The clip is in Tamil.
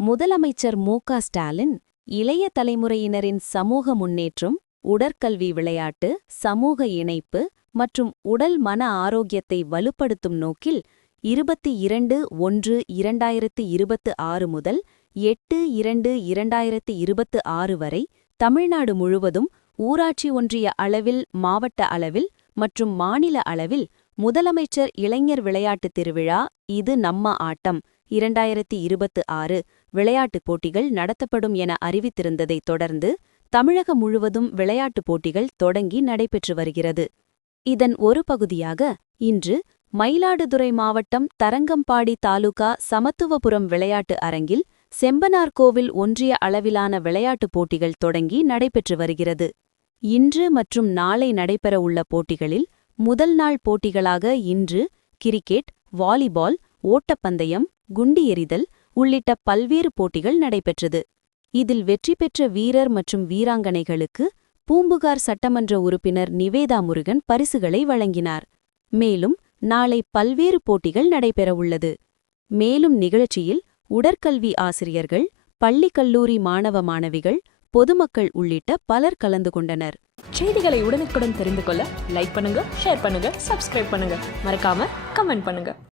முதலமைச்சர் மு ஸ்டாலின் இளைய தலைமுறையினரின் சமூக முன்னேற்றம் உடற்கல்வி விளையாட்டு சமூக இணைப்பு மற்றும் உடல் மன ஆரோக்கியத்தை வலுப்படுத்தும் நோக்கில் இருபத்தி இரண்டு ஒன்று இரண்டாயிரத்து இருபத்து ஆறு முதல் எட்டு இரண்டு இரண்டாயிரத்து இருபத்து ஆறு வரை தமிழ்நாடு முழுவதும் ஊராட்சி ஒன்றிய அளவில் மாவட்ட அளவில் மற்றும் மாநில அளவில் முதலமைச்சர் இளைஞர் விளையாட்டுத் திருவிழா இது நம்ம ஆட்டம் இரண்டாயிரத்தி இருபத்து ஆறு விளையாட்டுப் போட்டிகள் நடத்தப்படும் என அறிவித்திருந்ததைத் தொடர்ந்து தமிழகம் முழுவதும் விளையாட்டுப் போட்டிகள் தொடங்கி நடைபெற்று வருகிறது. இதன் ஒரு பகுதியாக இன்று மயிலாடுதுறை மாவட்டம் தரங்கம்பாடி தாலுகா சமத்துவபுரம் விளையாட்டு அரங்கில் செம்பனார்கோவில் ஒன்றிய அளவிலான விளையாட்டுப் போட்டிகள் தொடங்கி நடைபெற்று வருகிறது. இன்று மற்றும் நாளை நடைபெறவுள்ள போட்டிகளில் முதல் நாள் போட்டிகளாக இன்று கிரிக்கெட் வாலிபால் ஓட்டப்பந்தயம் குண்டி எறிதல் உள்ளிட்ட பல்வேறு போட்டிகள் நடைபெற்றது. இதில் வெற்றி பெற்ற வீரர் மற்றும் வீராங்கனைகளுக்கு பூம்புகார் சட்டமன்ற உறுப்பினர் நிவேதா முருகன் பரிசுகளை வழங்கினார். மேலும் நாளை பல்வேறு போட்டிகள் நடைபெறவுள்ளது. மேலும் நிகழ்ச்சியில் உடற்கல்வி ஆசிரியர்கள் பள்ளி கல்லூரி மாணவ மாணவிகள் பொதுமக்கள் உள்ளிட்ட பலர் கலந்து கொண்டனர். செய்திகளை உடனுக்குடன் தெரிந்து கொள்ள லைக் பண்ணுங்க ஷேர் பண்ணுங்க சப்ஸ்கிரைப் பண்ணுங்க. மறக்காம கமெண்ட் பண்ணுங்க.